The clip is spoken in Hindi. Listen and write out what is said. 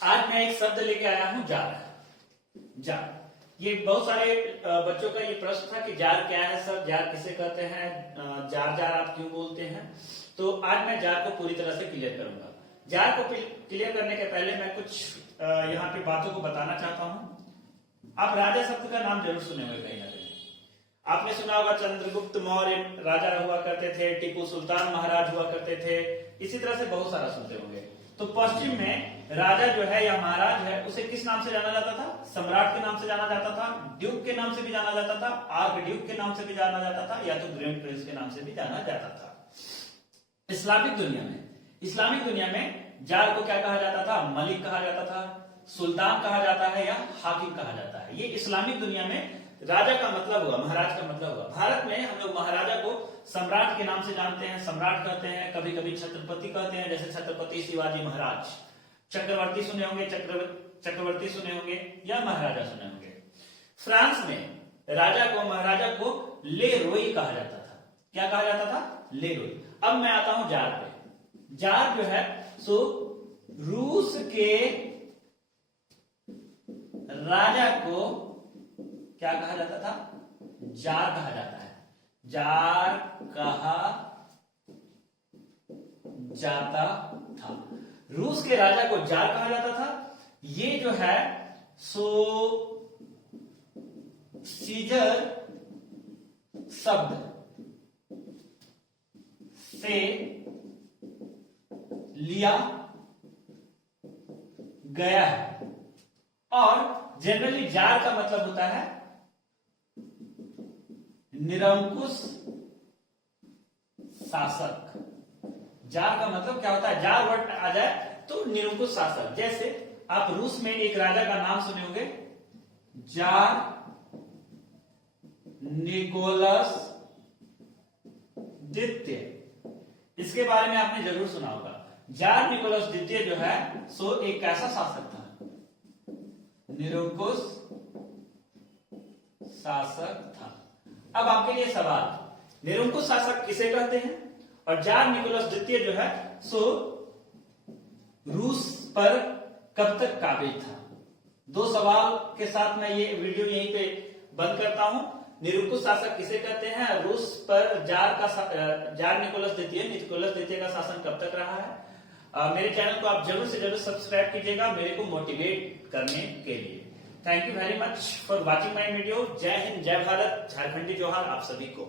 आज मैं एक शब्द लेके आया हूं जार। जार, ये बहुत सारे बच्चों का ये प्रश्न था कि जार क्या है सर, जार किसे कहते हैं, जार जार आप क्यों बोलते हैं। तो आज मैं जार को पूरी तरह से क्लियर करूंगा। जार को क्लियर करने के पहले मैं कुछ यहाँ पे बातों को बताना चाहता हूं। आप राजा शब्द का नाम जरूर सुने होंगे कहीं ना कहीं। आपने सुना होगा चंद्रगुप्त मौर्य राजा हुआ करते थे, टीपू सुल्तान महाराज हुआ करते थे, इसी तरह से बहुत सारा सुनते होंगे। तो पश्चिम में राजा जो है या महाराज है उसे किस नाम से जाना जाता था? सम्राट के नाम से जाना जाता था, ड्यूक के नाम से भी जाना जाता था, आर्क ड्यूक के नाम से भी जाना जाता था, या तो ग्रैंड प्रिंस के नाम से भी जाना जाता था। इस्लामिक दुनिया में जार को क्या कहा जाता था? मलिक कहा जाता था, सुल्तान कहा जाता है या हाकिम कहा जाता है। ये इस्लामिक दुनिया में राजा का मतलब हुआ, महाराज का मतलब हुआ। भारत में हम लोग महाराजा को सम्राट के नाम से जानते हैं, सम्राट कहते हैं, कभी कभी छत्रपति कहते हैं, जैसे छत्रपति शिवाजी महाराज। चक्रवर्ती सुने होंगे, चक्रवर्ती सुने होंगे या महाराजा सुने होंगे। फ्रांस में राजा को, महाराजा को ले रोई कहा जाता था। क्या कहा जाता था? ले रोई। अब मैं आता हूं जार पे। जार जो है सो रूस के राजा को क्या कहा जाता था? जार कहा जाता है। जार कहा जाता था। रूस के राजा को जार कहा जाता था। ये जो है सो सीजर शब्द से लिया गया है और जनरली जार का मतलब होता है निरंकुश शासक। जार का मतलब क्या होता है? जार वर्ड आ जाए तो निरंकुश शासक। जैसे आप रूस में एक राजा का नाम सुने होंगे, जार निकोलस द्वितीय। इसके बारे में आपने जरूर सुना होगा। जार निकोलस द्वितीय जो है सो एक कैसा शासक था? निरंकुश शासक था। अब आपके लिए सवाल, निरंकुश शासक किसे कहते हैं और जार निकोलस द्वितीय जो है सो रूस पर कब तक काबिज था? दो सवाल के साथ मैं ये वीडियो यहीं पे बंद करता हूं। निरंकुश शासक किसे कहते हैं? रूस पर जार निकोलस द्वितीय का शासन कब तक रहा है? मेरे चैनल को आप जरूर से जरूर सब्सक्राइब कीजिएगा मेरे को मोटिवेट करने के लिए। Thank you very much for watching my video. जय हिंद, जय भारत, झारखंडी जोहार आप सभी को।